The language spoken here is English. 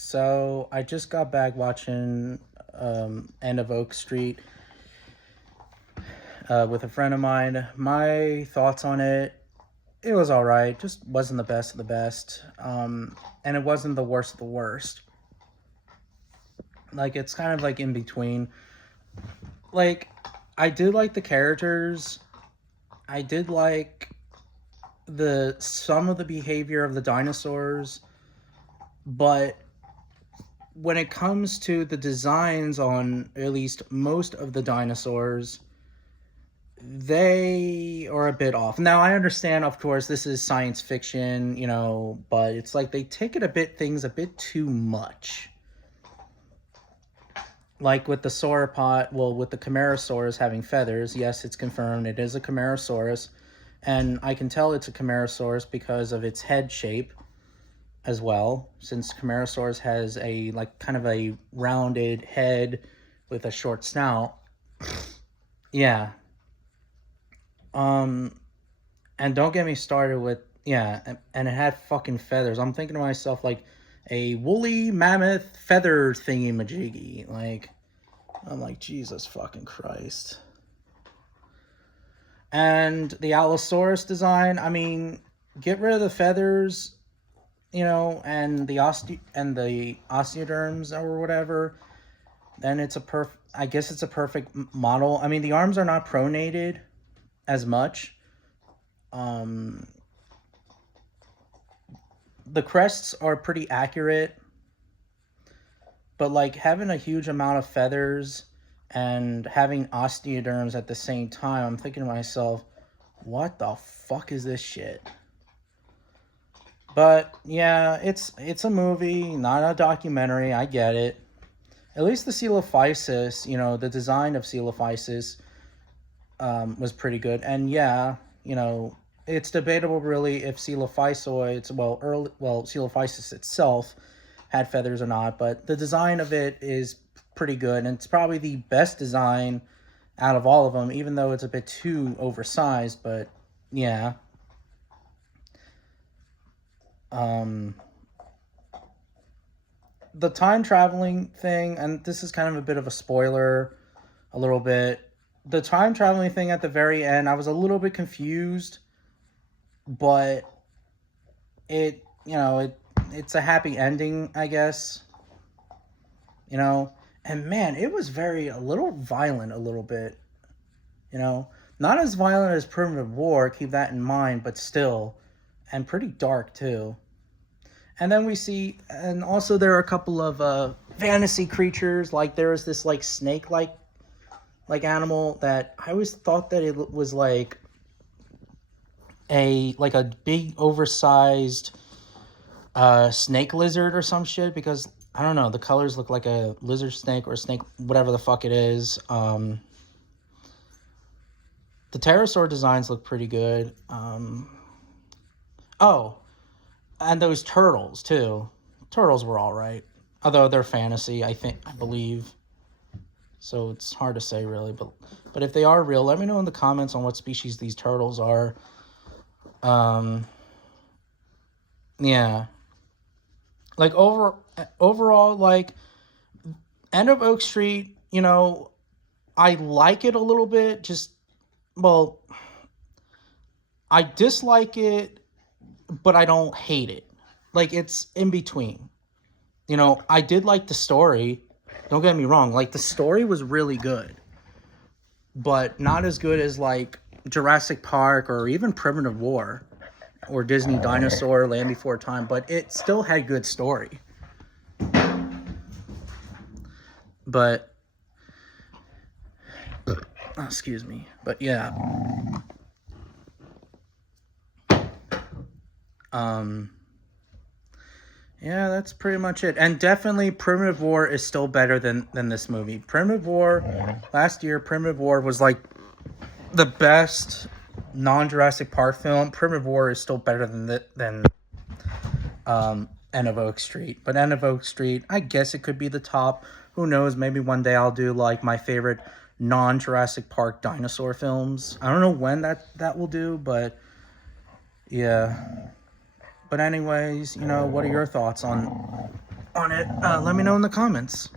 So I just got back watching End of Oak Street with a friend of mine. My thoughts on it was all right. Just wasn't the best of the best, and it wasn't the worst of the worst. Like it's kind of like in between. Like I did like the characters. I did like the some of the behavior of the dinosaurs, but when it comes to the designs on at least most of the dinosaurs, they are a bit off. Now, I understand, of course, this is science fiction, but it's like they take it things a bit too much. Like with the sauropod, well, with the Camarasaurus having feathers, yes, it's confirmed it is a Camarasaurus. And I can tell it's a Camarasaurus because of its head shape as well, since Camarasaurus has a like kind of a rounded head with a short snout. Yeah. And don't get me started with and it had fucking feathers. I'm thinking to myself like a woolly mammoth feather thingy majiggy. Like I'm like Jesus fucking Christ. And the Allosaurus design, I mean, get rid of the feathers, and the osteoderms or whatever, then it's I guess it's a perfect model. I mean, the arms are not pronated as much. The crests are pretty accurate, but like having a huge amount of feathers and having osteoderms at the same time, I'm thinking to myself, what the fuck is this shit? But yeah, it's a movie, not a documentary. I get it. At least the Coelophysis, the design of Coelophysis was pretty good. And yeah, it's debatable really if Coelophysoids, Coelophysis itself had feathers or not, but the design of it is pretty good, and it's probably the best design out of all of them, even though it's a bit too oversized, but yeah. The time traveling thing, and this is kind of a bit of a spoiler, a little bit. The time traveling thing at the very end, I was a little bit confused, but it's a happy ending, I guess. And man, it was a little violent, a little bit. Not as violent as Primitive War, keep that in mind, but still, and pretty dark too. And then we see, and also there are a couple of fantasy creatures. Like there was this like snake-like animal that I always thought that it was like a big oversized snake lizard or some shit, because I don't know, the colors look like a lizard snake or a snake, whatever the fuck it is. The pterosaur designs look pretty good. And those turtles too. Turtles were all right, although they're fantasy. I believe. So it's hard to say really, but if they are real, let me know in the comments on what species these turtles are. Yeah. Like overall, like End of Oak Street, I like it a little bit. I dislike it, but I don't hate it. Like it's in between. I did like the story. Don't get me wrong. Like the story was really good, but not as good as like Jurassic Park or even Primitive War or Disney Dinosaur Land Before Time, but it still had good story. But excuse me. But yeah. Yeah, that's pretty much it. And definitely Primitive War is still better than this movie. Primitive War, last year, Primitive War was like the best non-Jurassic Park film. Primitive War is still better than End of Oak Street. But End of Oak Street, I guess it could be the top. Who knows? Maybe one day I'll do like my favorite non-Jurassic Park dinosaur films. I don't know when that will do, but yeah. But anyways, what are your thoughts on on it, let me know in the comments.